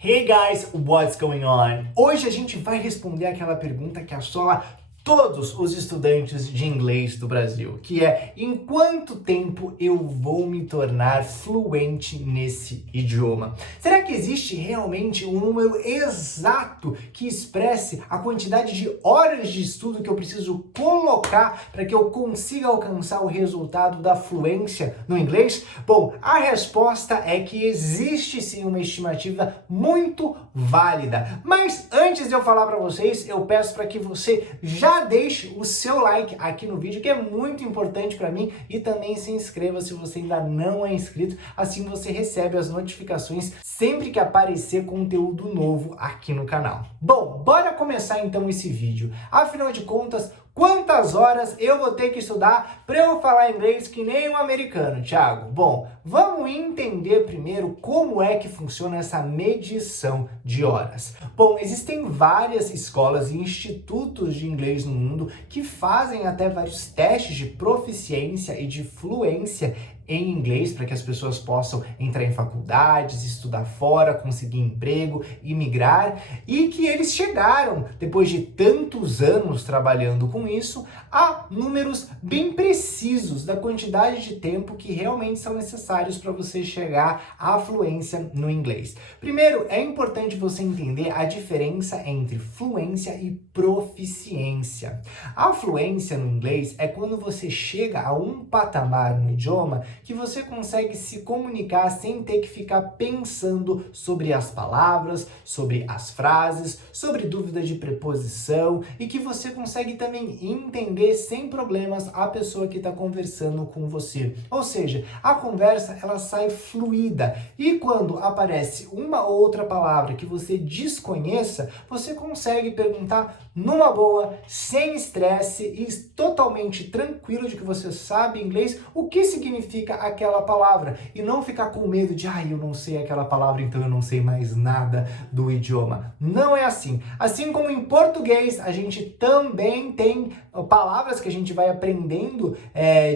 Hey guys, what's going on? Hoje a gente vai responder aquela pergunta que assola todos os estudantes de inglês do Brasil, que é: em quanto tempo eu vou me tornar fluente nesse idioma? Será que existe realmente um número exato que expresse a quantidade de horas de estudo que eu preciso colocar para que eu consiga alcançar o resultado da fluência no inglês? Bom, a resposta é que existe sim uma estimativa muito válida. Mas antes de eu falar para vocês, eu peço para que você já deixe o seu like aqui no vídeo, que é muito importante para mim, e também se inscreva se você ainda não é inscrito, assim você recebe as notificações sempre que aparecer conteúdo novo aqui no canal. Bom, bora começar então esse vídeo. Afinal de contas, quantas horas eu vou ter que estudar para eu falar inglês que nem um americano, Thiago? Bom, vamos entender primeiro como é que funciona essa medição de horas. Bom, existem várias escolas e institutos de inglês no mundo que fazem até vários testes de proficiência e de fluência em inglês para que as pessoas possam entrar em faculdades, estudar fora, conseguir emprego, imigrar, e que eles chegaram, depois de tantos anos trabalhando com isso, a números bem precisos da quantidade de tempo que realmente são necessários para você chegar à fluência no inglês. Primeiro, é importante você entender a diferença entre fluência e proficiência. A fluência no inglês é quando você chega a um patamar no idioma que você consegue se comunicar sem ter que ficar pensando sobre as palavras, sobre as frases, sobre dúvidas de preposição, e que você consegue também entender sem problemas a pessoa que está conversando com você. Ou seja, a conversa ela sai fluida, e quando aparece uma ou outra palavra que você desconheça, você consegue perguntar numa boa, sem estresse e totalmente tranquilo de que você sabe inglês, o que significa aquela palavra, e não ficar com medo de, eu não sei aquela palavra, então eu não sei mais nada do idioma. Não é assim. Assim como em português, a gente também tem palavras que a gente vai aprendendo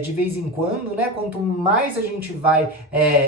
de vez em quando, né? Quanto mais a gente vai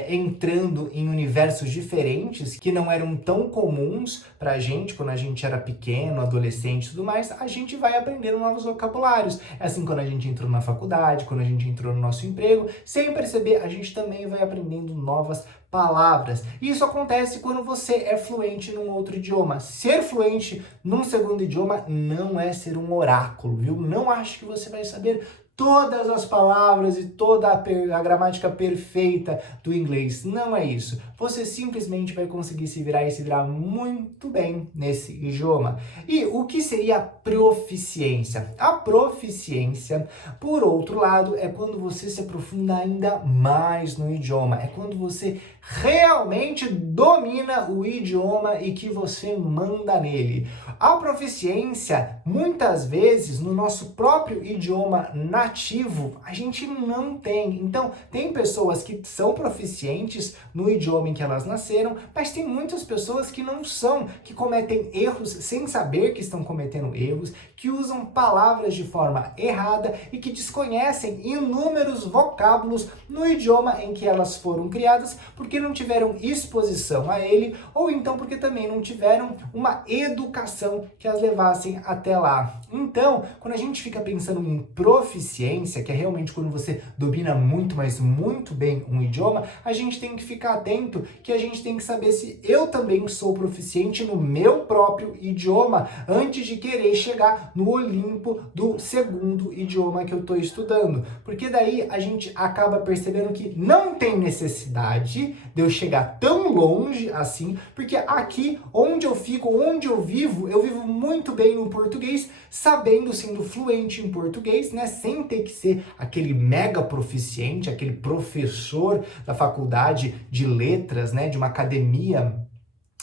entrando em universos diferentes, que não eram tão comuns pra gente quando a gente era pequeno, adolescente e tudo mais, a gente vai aprendendo novos vocabulários. É assim quando a gente entrou na faculdade, quando a gente entrou no nosso emprego, sem perceber, a gente também vai aprendendo novas palavras. Isso acontece quando você é fluente num outro idioma. Ser fluente num segundo idioma não é ser um oráculo, viu? Não acho que você vai saber todas as palavras e toda a gramática perfeita do inglês. Não é isso. Você simplesmente vai conseguir se virar e se virar muito bem nesse idioma. E o que seria a proficiência? A proficiência, por outro lado, é quando você se aprofunda ainda mais no idioma. É quando você realmente domina o idioma e que você manda nele. A proficiência, muitas vezes, no nosso próprio idioma nativo, a gente não tem. Então, tem pessoas que são proficientes no idioma em que elas nasceram, mas tem muitas pessoas que não são, que cometem erros sem saber que estão cometendo erros, que usam palavras de forma errada e que desconhecem inúmeros vocábulos no idioma em que elas foram criadas, porque não tiveram exposição a ele, ou então porque também não tiveram uma educação que as levassem até lá. Então, quando a gente fica pensando em proficiência, que é realmente quando você domina muito, mas muito bem um idioma, a gente tem que ficar atento, que a gente tem que saber se eu também sou proficiente no meu próprio idioma, antes de querer chegar no Olimpo do segundo idioma que eu estou estudando. Porque daí a gente acaba percebendo que não tem necessidade de eu chegar tão longe assim, porque aqui onde eu fico, onde eu vivo muito bem no português, sabendo, sendo fluente em português, né, sem ter que ser aquele mega proficiente, aquele professor da faculdade de letras, né, de uma academia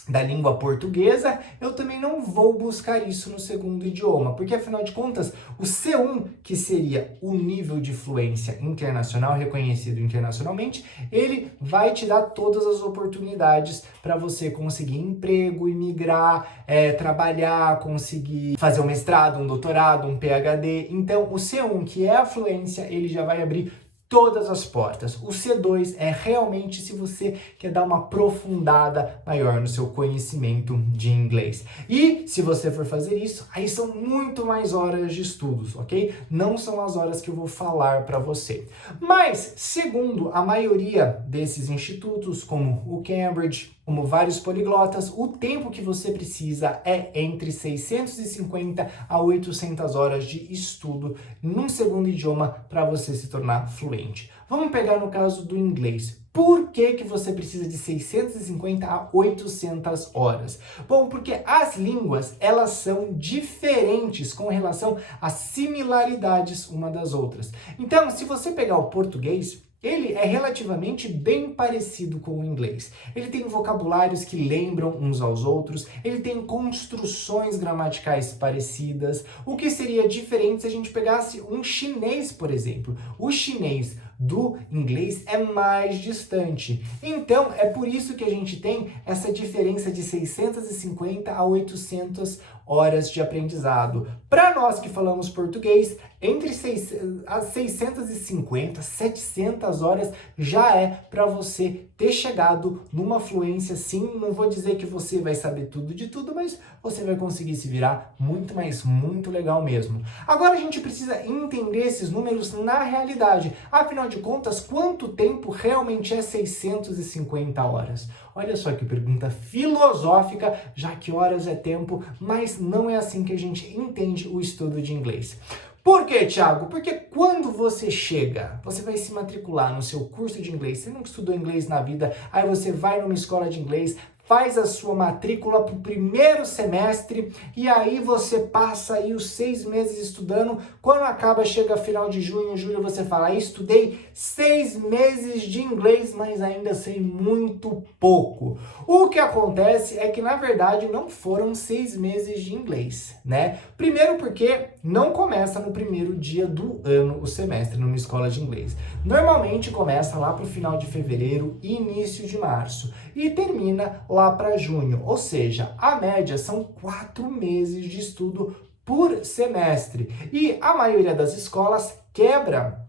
da língua portuguesa. Eu também não vou buscar isso no segundo idioma, porque afinal de contas, o C1, que seria o nível de fluência internacional, reconhecido internacionalmente, ele vai te dar todas as oportunidades para você conseguir emprego, imigrar, trabalhar, conseguir fazer um mestrado, um doutorado, um PhD. Então, o C1, que é a fluência, ele já vai abrir todas as portas. O C2 é realmente se você quer dar uma aprofundada maior no seu conhecimento de inglês. E se você for fazer isso, aí são muito mais horas de estudos, ok? Não são as horas que eu vou falar para você. Mas, segundo a maioria desses institutos, como o Cambridge, como vários poliglotas, o tempo que você precisa é entre 650 a 800 horas de estudo num segundo idioma para você se tornar fluente. Vamos pegar no caso do inglês. Por que que você precisa de 650 a 800 horas? Bom, porque as línguas, elas são diferentes com relação às similaridades uma das outras. Então, se você pegar o português, ele é relativamente bem parecido com o inglês. Ele tem vocabulários que lembram uns aos outros, ele tem construções gramaticais parecidas, o que seria diferente se a gente pegasse um chinês, por exemplo. O chinês do inglês é mais distante. Então, é por isso que a gente tem essa diferença de 650 a 800 horas de aprendizado. Para nós que falamos português, entre 650 a 700 horas já é para você ter chegado numa fluência, sim. Não vou dizer que você vai saber tudo de tudo, mas você vai conseguir se virar muito, mas muito legal mesmo. Agora a gente precisa entender esses números na realidade. Afinal de contas, quanto tempo realmente é 650 horas? Olha só que pergunta filosófica, já que horas é tempo, mas não é assim que a gente entende o estudo de inglês. Por quê, Thiago? Porque quando você chega, você vai se matricular no seu curso de inglês, você nunca estudou inglês na vida, aí você vai numa escola de inglês, faz a sua matrícula para o primeiro semestre e aí você passa aí os 6 meses estudando. Quando acaba, chega final de junho, julho, você fala, estudei 6 meses de inglês, mas ainda sei muito pouco. O que acontece é que, na verdade, não foram 6 meses de inglês, né? Primeiro porque não começa no primeiro dia do ano o semestre numa escola de inglês. Normalmente começa lá para o final de fevereiro e início de março e termina lá para junho, ou seja, a média são 4 meses de estudo por semestre. E a maioria das escolas quebra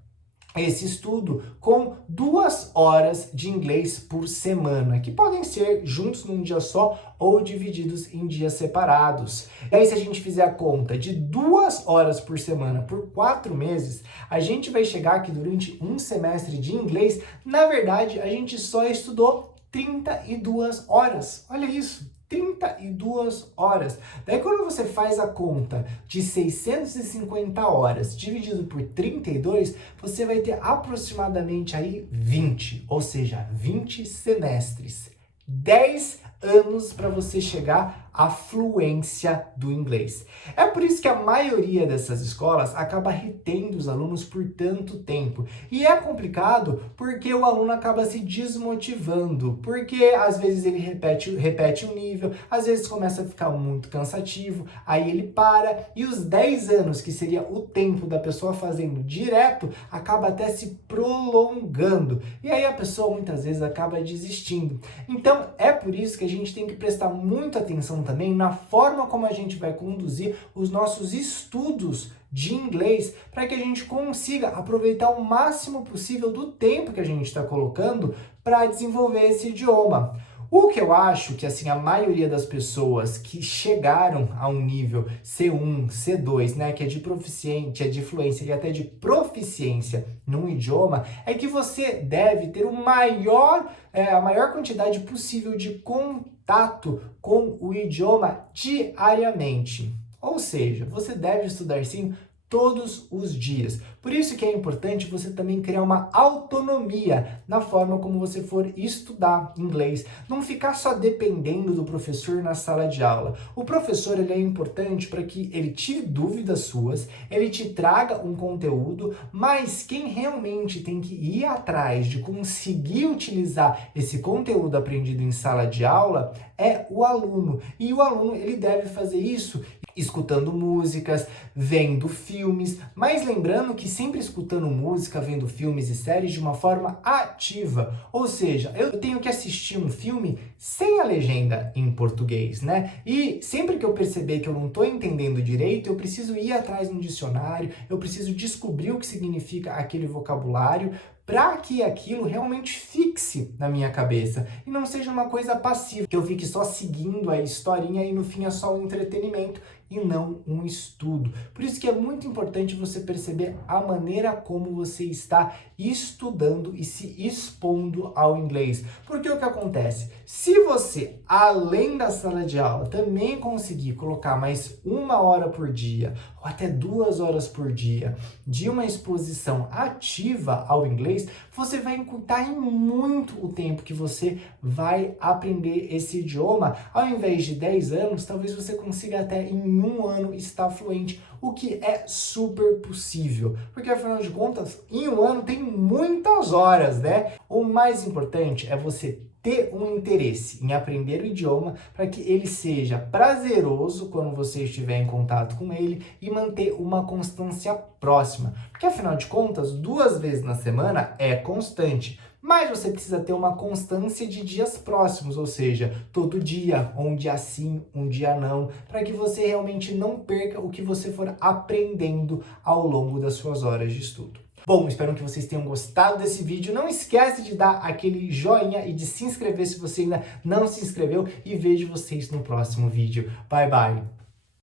esse estudo com 2 horas de inglês por semana, que podem ser juntos num dia só ou divididos em dias separados. E aí, se a gente fizer a conta de 2 horas por semana por 4 meses, a gente vai chegar que durante um semestre de inglês, na verdade, a gente só estudou 32 horas. Olha isso! 32 horas. Daí quando você faz a conta de 650 horas dividido por 32, você vai ter aproximadamente aí 20, ou seja, 20 semestres. 10 anos para você chegar à fluência do inglês. É por isso que a maioria dessas escolas acaba retendo os alunos por tanto tempo. E é complicado porque o aluno acaba se desmotivando, porque às vezes ele repete um nível, às vezes começa a ficar muito cansativo, aí ele para, e os 10 anos, que seria o tempo da pessoa fazendo direto, acaba até se prolongando. E aí a pessoa muitas vezes acaba desistindo. Então é por isso que a gente tem que prestar muita atenção também na forma como a gente vai conduzir os nossos estudos de inglês para que a gente consiga aproveitar o máximo possível do tempo que a gente está colocando para desenvolver esse idioma. O que eu acho que assim a maioria das pessoas que chegaram a um nível C1, C2, né, que é de proficiente, é de fluência e até de proficiência num idioma, é que você deve ter a maior quantidade possível de contato com o idioma diariamente. Ou seja, você deve estudar sim todos os dias. Por isso que é importante você também criar uma autonomia na forma como você for estudar inglês. Não ficar só dependendo do professor na sala de aula. O professor ele é importante para que ele tire dúvidas suas, ele te traga um conteúdo, mas quem realmente tem que ir atrás de conseguir utilizar esse conteúdo aprendido em sala de aula é o aluno. E o aluno ele deve fazer isso escutando músicas, vendo filmes, mas lembrando que sempre escutando música, vendo filmes e séries de uma forma ativa, ou seja, eu tenho que assistir um filme sem a legenda em português, né? E sempre que eu perceber que eu não estou entendendo direito, eu preciso ir atrás no dicionário, eu preciso descobrir o que significa aquele vocabulário para que aquilo realmente fixe na minha cabeça e não seja uma coisa passiva, que eu fique só seguindo a historinha e no fim é só um entretenimento e não um estudo. Por isso que é muito importante você perceber a maneira como você está estudando e se expondo ao inglês. Porque o que acontece? Se você, além da sala de aula, também conseguir colocar mais 1 hora por dia, ou até 2 horas por dia, de uma exposição ativa ao inglês, você vai encurtar em muito o tempo que você vai aprender esse idioma. Ao invés de 10 anos, talvez você consiga até em 1 ano estar fluente, o que é super possível. Porque afinal de contas, em 1 ano tem muitas horas, né? O mais importante é você ter um interesse em aprender o idioma para que ele seja prazeroso quando você estiver em contato com ele e manter uma constância próxima. Porque afinal de contas, 2 vezes na semana é constante. Mas você precisa ter uma constância de dias próximos, ou seja, todo dia, um dia sim, um dia não, para que você realmente não perca o que você for aprendendo ao longo das suas horas de estudo. Bom, espero que vocês tenham gostado desse vídeo. Não esquece de dar aquele joinha e de se inscrever se você ainda não se inscreveu. E vejo vocês no próximo vídeo. Bye, bye!